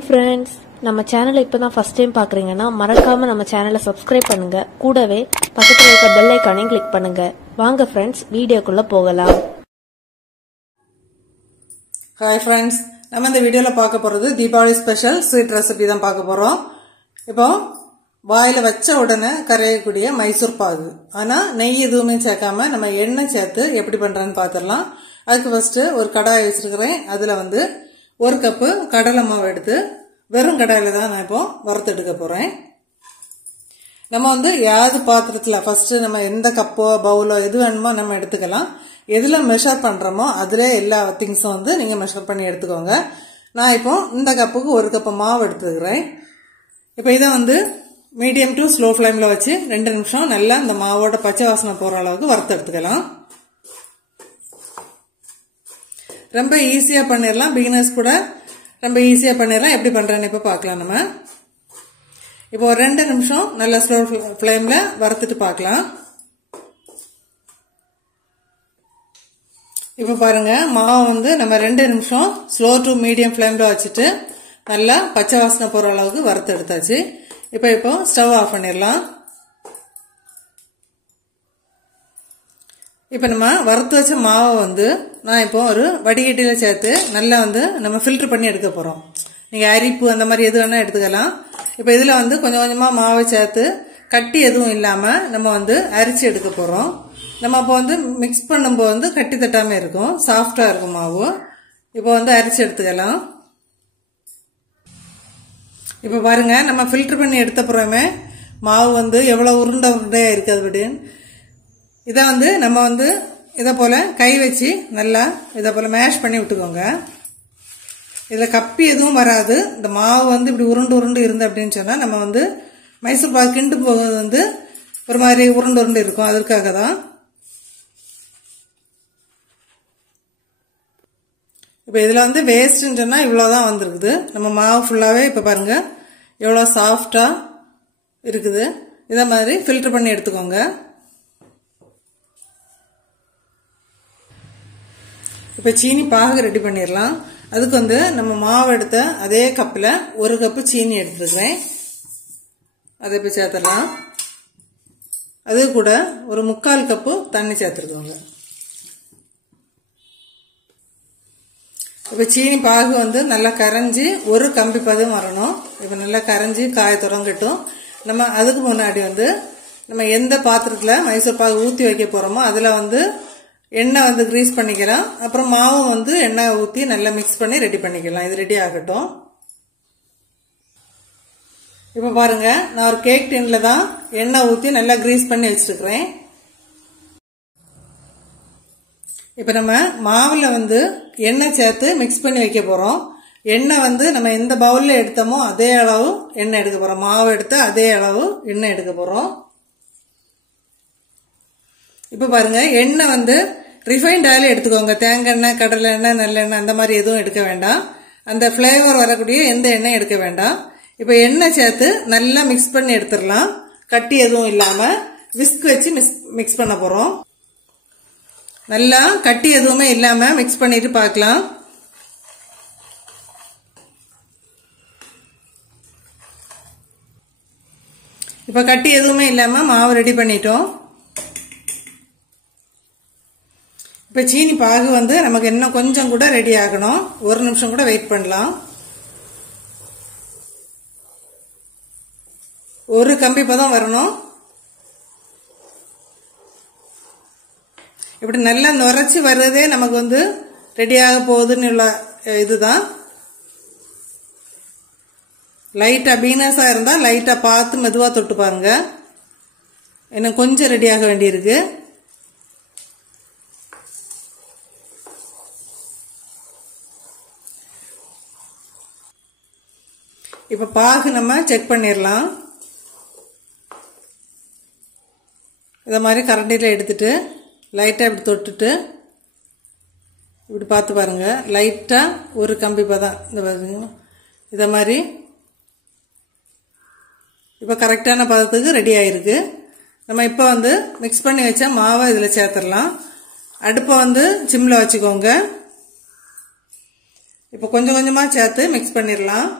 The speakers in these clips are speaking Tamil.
Hi friends, நம்ம சேனலை இப்பதான் ஃபர்ஸ்ட் டைம் பார்க்கறீங்கன்னா மறக்காம நம்ம சேனலை சப்ஸ்கிரைப் பண்ணுங்க. கூடவே பக்கத்துல இருக்க பெல் ஐகானையும் கிளிக் பண்ணுங்க. வாங்க ஃப்ரெண்ட்ஸ், வீடியோக்குள்ள போகலாம். ஹாய் ஃப்ரெண்ட்ஸ், நம்ம இந்த வீடியோல பார்க்க போறது தீபாவளி ஸ்பெஷல் ஸ்வீட் ரெசிபி தான் பார்க்க போறோம். இப்போ வாயில வச்ச உடனே கரையக்கூடிய மைசூர் பாகு. ஆனா நெய் எதுவுமே சேர்க்காம நம்ம எண்ணெய் சேர்த்து எப்படி பண்றேன்னு பார்த்துடலாம். அதுக்கு ஃபர்ஸ்ட் ஒரு கடாய் வச்சிருக்கிறேன். அதுல ஒரு கப்பு கடலை மாவு எடுத்து வெறும் கடாயில தான் நான் இப்போ வறுத்து எடுக்க போறேன். நம்ம யாவது பாத்திரத்துல ஃபர்ஸ்ட் நம்ம எந்த கப்போ பவுலோ எது வேணுமோ நம்ம எடுத்துக்கலாம். எதுல மெஷர் பண்றோமோ அதுல எல்லா திங்ஸும் நீங்க மெஷர் பண்ணி எடுத்துக்கோங்க. நான் இப்போ இந்த கப்புக்கு ஒரு கப்பு மாவு எடுத்துக்கிறேன். இப்போ இதை மீடியம் டு ஸ்லோ ஃப்ளேம்ல வச்சு 2 நிமிஷம் நல்லா இந்த மாவோட பச்சை வாசனை போற அளவுக்கு வறுத்து எடுத்துக்கலாம். ரொம்ப ஈஸியா பண்ணிடலாம், பிகினர்ஸ் கூட ரொம்ப ஈஸியா பண்ணிடலாம். எப்படி பண்றேன்னு இப்ப பார்க்கலாம். நம்ம இப்போ ஒரு 2 நிமிஷம் நல்லா ஸ்லோ ஃப்ளேம்ல வறுத்துட்டு பார்க்கலாம். இப்ப பாருங்க, மாவு நம்ம 2 நிமிஷம் ஸ்லோ டு மீடியம் ஃப்ளேம்ல வச்சுட்டு நல்லா பச்சை வாசனை போற அளவுக்கு வறுத்து எடுத்தாச்சு. இப்போ ஸ்டவ் ஆஃப் பண்ணிடலாம். இப்ப நம்ம வறுத்து வச்ச மாவை நான் இப்போ ஒரு வடிகட்டியில சேர்த்து நல்லா நம்ம ஃபில்டர் பண்ணி எடுக்க போறோம். நீங்க அரிப்பு அந்த மாதிரி எது வேணா எடுத்துக்கலாம். இப்ப இதுல கொஞ்சம் கொஞ்சமா மாவை சேர்த்து கட்டி எதுவும் இல்லாம நம்ம அரிச்சு எடுக்க போறோம். நம்ம அப்போ மிக்ஸ் பண்ணும்போது கட்டி தட்டாம இருக்கும், சாஃப்டா இருக்கும் மாவு. இப்போ அரிச்சு எடுத்துக்கலாம். இப்ப பாருங்க, நம்ம ஃபில்டர் பண்ணி எடுத்த பிறமே மாவு எவ்வளவு உருண்டையா இருக்கு அப்படின்னு. இதை நம்ம இதை போல கை வச்சு நல்லா இதை போல மேஷ் பண்ணி விட்டுக்கோங்க. இதுல கப்பி எதுவும் வராது. இந்த மாவு இப்படி உருண்டு உருண்டு இருந்து அப்படின்னு சொன்னா நம்ம மைசூர் பாக்கு கிண்டு போது ஒரு மாதிரி உருண்டு உருண்டு இருக்கும். அதற்காக தான். இப்ப இதுல வேஸ்ட்ன்னு சொன்னா இவ்வளவுதான் வந்திருக்குது. நம்ம மாவு ஃபுல்லாவே இப்ப பாருங்க எவ்வளவு சாஃப்டா இருக்குது. இத மாதிரி ஃபில்டர் பண்ணி எடுத்துக்கோங்க. இப்ப சீனி பாகு ரெடி பண்ணிடலாம். அதுக்கு நம்ம மாவு எடுத்த அதே கப்ல ஒரு கப்பு சீனி எடுத்துக்கிறேன். அதை இப்ப சேர்த்துடலாம். அது கூட ஒரு 3/4 கப்பு தண்ணி சேர்த்துருக்கோங்க. இப்ப சீனி பாகு நல்லா கரைஞ்சி ஒரு கம்பி பதம் வரணும். இப்ப நல்லா கரைஞ்சி காய தொடங்கட்டும். நம்ம அதுக்கு முன்னாடி நம்ம எந்த பாத்திரத்துல மைசூர் பாகு ஊத்தி வைக்க போறோமோ அதுல எண்ணெய் கிரீஸ் பண்ணிக்கலாம். அப்புறம் மாவும் எண்ணெய் ஊத்தி நல்லா மிக்ஸ் பண்ணி ரெடி பண்ணிக்கலாம். இது ரெடி ஆகட்டும். இப்ப பாருங்க, நான் ஒரு கேக் டின்ல தான் எண்ணெய் ஊத்தி நல்லா கிரீஸ் பண்ணி வச்சிருக்கிறேன். இப்ப நம்ம மாவுல எண்ணெய் சேர்த்து மிக்ஸ் பண்ணி வைக்க போறோம். எண்ணெய் நம்ம எந்த பவுல்ல எடுத்தோமோ அதே அளவு எண்ணெய் எடுக்க போறோம். மாவு எடுத்து அதே அளவு எண்ணெய் எடுக்க போறோம். இப்ப பாருங்க, எண்ணெய் ரிஃபைண்ட் ஆயில் எடுத்துக்கோங்க. தேங்காய் எண்ணெய், கடலை எண்ணெய், நல்லெண்ணெய் அந்த மாதிரி எதுவும் எடுக்க வேண்டாம். அந்த பிளேவர் வரக்கூடிய எந்த எண்ணெய் எடுக்க வேண்டாம். இப்ப எண்ணெய் சேர்த்து நல்லா மிக்ஸ் பண்ணி எடுத்துடலாம். கட்டி எதுவும் இல்லாம விஸ்க் வச்சு மிக்ஸ் பண்ண போறோம். நல்லா கட்டி எதுவுமே இல்லாம மிக்ஸ் பண்ணிட்டு பார்க்கலாம். இப்ப கட்டி எதுவுமே இல்லாம மாவு ரெடி பண்ணிட்டோம். இப்ப சீனி பாகு நமக்கு இன்னும் கொஞ்சம் கூட ரெடி ஆகணும். 1 நிமிஷம் கூட வெயிட் பண்ணலாம். ஒரு கம்பி பதம் வரணும். இப்படி நல்லா நுரைச்சி வர்றதே நமக்கு ரெடியாக போகுதுன்னு உள்ள இதுதான். லைட்டா பீனஸா இருந்தா லைட்டா பார்த்து மெதுவா தொட்டு பாருங்க. இன்னும் கொஞ்சம் ரெடியாக வேண்டியிருக்கு. இப்ப பாகு நம்ம செக் பண்ணிடலாம். இத மாதிரி கரண்டில எடுத்துட்டு லைட்டா இப்படி தொட்டுட்டு இப்படி பார்த்து பாருங்க. லைட்டா ஒரு கம்பி பதம் இந்த பாருங்க. இத மாதிரி இப்ப கரெக்டான பதத்துக்கு ரெடி ஆயிருக்கு. நம்ம இப்ப மிக்ஸ் பண்ணி வச்ச மாவை இதுல சேர்த்துடலாம். அடுப்பை சிம்ல வச்சுக்கோங்க. இப்ப கொஞ்சம் கொஞ்சமா சேர்த்து மிக்ஸ் பண்ணிடலாம்.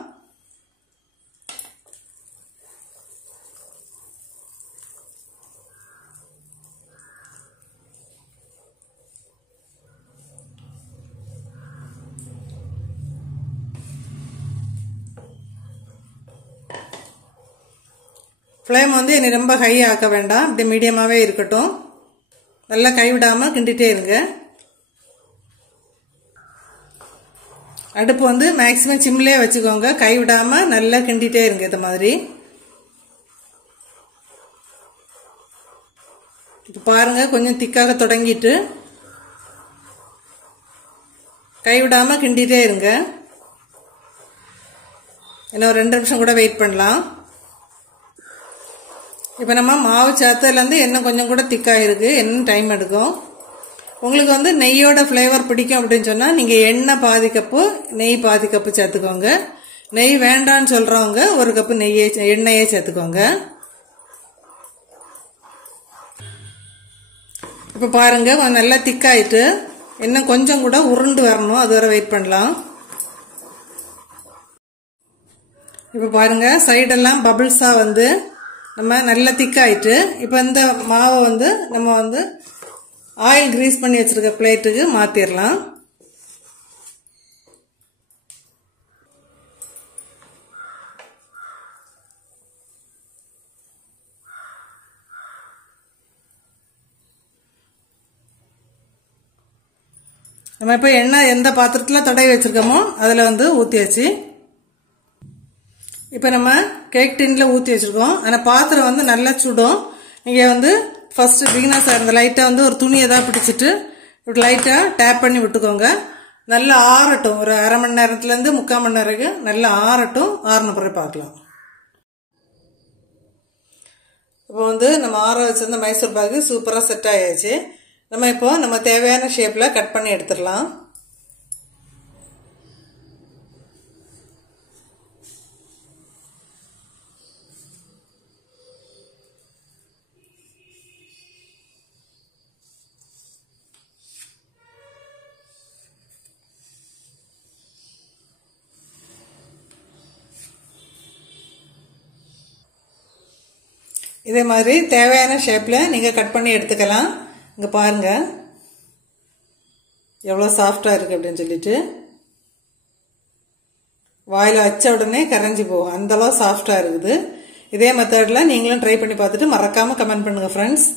ஃப்ளேம் வந்து இனி ரொம்ப ஹை ஆக்க வேண்டாம், இப்படி மீடியமாவே இருக்கட்டும். நல்லா கைவிடாம கிண்டிட்டே இருங்க. அடுப்பு வந்து மேக்ஸிமம் சிம்லயே வச்சுக்கோங்க, கைவிடாம நல்லா கிண்டிட்டே இருங்க. இந்த மாதிரி இப்ப பாருங்க, கொஞ்சம் திக்காக தொடங்கிட்டு கைவிடாம கிண்டிட்டே இருங்க. இன்னும் 2 நிமிஷம் கூட வெயிட் பண்ணலாம். இப்ப நம்ம மாவு சேர்த்ததுலேருந்து இன்னும் கொஞ்சம் கூட திக்காக இருக்கு, இன்னும் டைம் எடுக்கும். உங்களுக்கு வந்து நெய்யோட ஃப்ளேவர் பிடிக்கும் அப்படின்னு சொன்னா நீங்க எண்ணெய் பாதி கப்பு நெய் பாதி கப்பு சேர்த்துக்கோங்க. நெய் வேண்டான்னு சொல்றவங்க 1 கப்பு எண்ணெயே சேர்த்துக்கோங்க. இப்ப பாருங்க, நல்லா திக்காயிட்டு இன்னும் கொஞ்சம் கூட உருண்டு வரணும், அது வரை வெயிட் பண்ணலாம். இப்ப பாருங்க, சைடெல்லாம் பபிள்ஸா வந்து நம்ம நல்லா திக்காயிட்டு இப்ப இந்த மாவை வந்து நம்ம வந்து ஆயில் கிரீஸ் பண்ணி வச்சிருக்க பிளேட்டுக்கு மாத்திரலாம். நம்ம இப்ப எண்ணெய் எந்த பாத்திரத்துல தடவி வச்சிருக்கோமோ அதுல வந்து ஊத்தியாச்சு. இப்ப நம்ம கேக் டின்ல ஊத்தி வச்சிருக்கோம். ஆனா பாத்திரம் வந்து நல்லா சுடும். நீங்க வந்து ஃபர்ஸ்ட் பிகினர்ஸா இருந்த லைட்டா வந்து ஒரு துணி ஏதாவது பிடிச்சிட்டு இப்படி லைட்டா டேப் பண்ணி விட்டுக்கோங்க. நல்லா ஆறட்டும், ஒரு அரை மணி நேரத்துல இருந்து 3/4 மணி நேரம் நல்லா ஆறட்டும். ஆறின பிறகு பார்க்கலாம். இப்போ வந்து நம்ம ஆற வச்சிருந்த மைசூர் பாகு சூப்பரா செட் ஆயாச்சு. நம்ம இப்போ நம்ம தேவையான ஷேப்ல கட் பண்ணி எடுத்துடலாம். இதே மாதிரி தேவையான ஷேப்ல நீங்க கட் பண்ணி எடுத்துக்கலாம். இங்க பாருங்க எவ்வளவு சாஃப்டா இருக்கு அப்படின்னு சொல்லிட்டு, வாயில வச்ச உடனே கரைஞ்சி போகும், அந்த அளவு சாஃப்டா இருக்குது. இதே மெத்தட்ல நீங்களும் ட்ரை பண்ணி பார்த்துட்டு மறக்காம கமெண்ட் பண்ணுங்க ஃப்ரெண்ட்ஸ்.